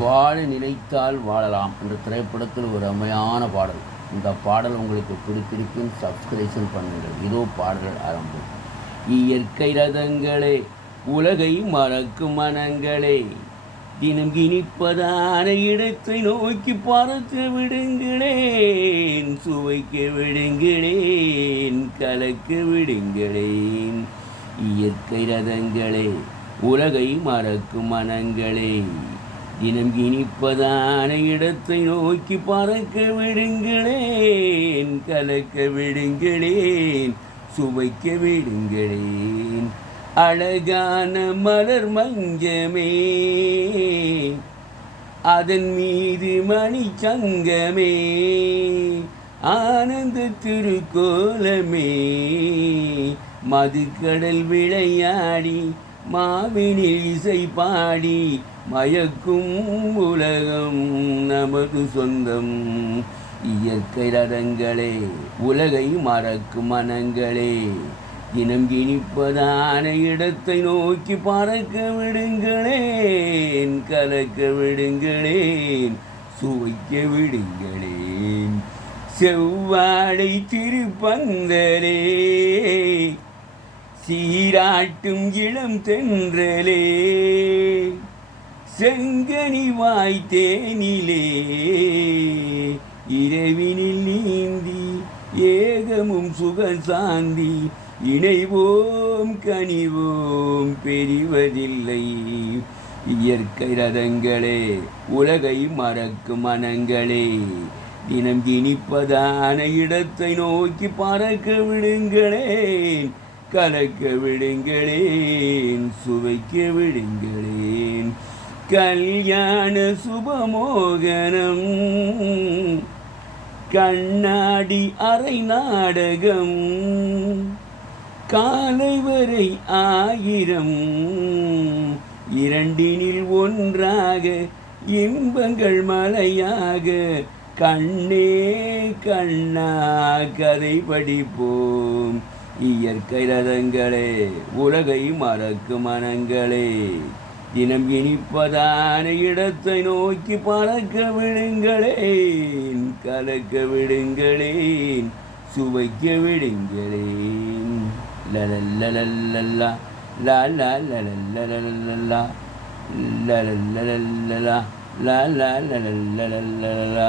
வாழ நினைத்தால் வாழலாம் என்ற திரைப்படத்தில் ஒரு அருமையான பாடல். இந்த பாடல் உங்களுக்கு பிடித்திருக்கும், சப்ஸ்கிரைஷன் பண்ணுங்கள். இதோ பாடல் ஆரம்பம். இயற்கை ரதங்களே, உலகை மறக்கும் மனங்களே, தினம் இனிப்பதான இடத்தை நோக்கி பார்த்து விடுங்களேன், சுவைக்க விடுங்களேன், கலக்க விடுங்களேன். இயற்கை ரதங்களே, உலகை மறக்கும் மனங்களே, தினம் இனிப்பதான இடத்தை நோக்கி பறக்க விடுங்களேன், கலக்க விடுங்களேன், சுவைக்க விடுங்களேன். அழகான மலர் மஞ்சமே, அதன் மீது மணிச்சங்கமே, ஆனந்த திருக்கோலமே, மதுக்கடல் விளையாடி மாவினில் இசை பாடி மயக்கும் உலகம் நமது சொந்தம். இயற்கை ரதங்களே, உலகை மறக்கும் மனங்களே, தினம் இனிப்பதான இடத்தை நோக்கி பறக்க விடுங்களேன், கலக்க விடுங்களேன், சுவைக்க விடுங்களேன். செவ்வாழை திருப்பந்தலே, சீராட்டும் இளம் தென்றலே, செங்கனி வாய்த்தேனிலே, இரவினில் நீந்தி ஏகமும் சுகம் சாந்தி, இணைவோம் கனிவோம் பெரிவதில்லை. இயற்கை ரதங்களே, உலகை மறக்கும் மனங்களே, தினம் இனிப்பதான இடத்தை நோக்கி பறக்க விடுங்களேன், கலக்க விடுங்களேன், சுவைக்க விடுங்களேன். கல்யாண சுபமோகனம், கண்ணாடி அரை நாடகம், காலை வரை 1000, இரண்டினில் ஒன்றாக இன்பங்கள் மலையாக, கண்ணே கண்ணா கதை படிப்போம். இயற்கை ரதங்களே, உலகை மறக்கும் மனங்களே, தினம் இனிப்பதான இடத்தை நோக்கி பறக்க விடுங்களேன், கலக்க விடுங்களேன், சுவைக்க விடுங்களேன். லலல்லலல்லா லலல்லலல்லா லலல்லலல்லா லலல்லலல்லா.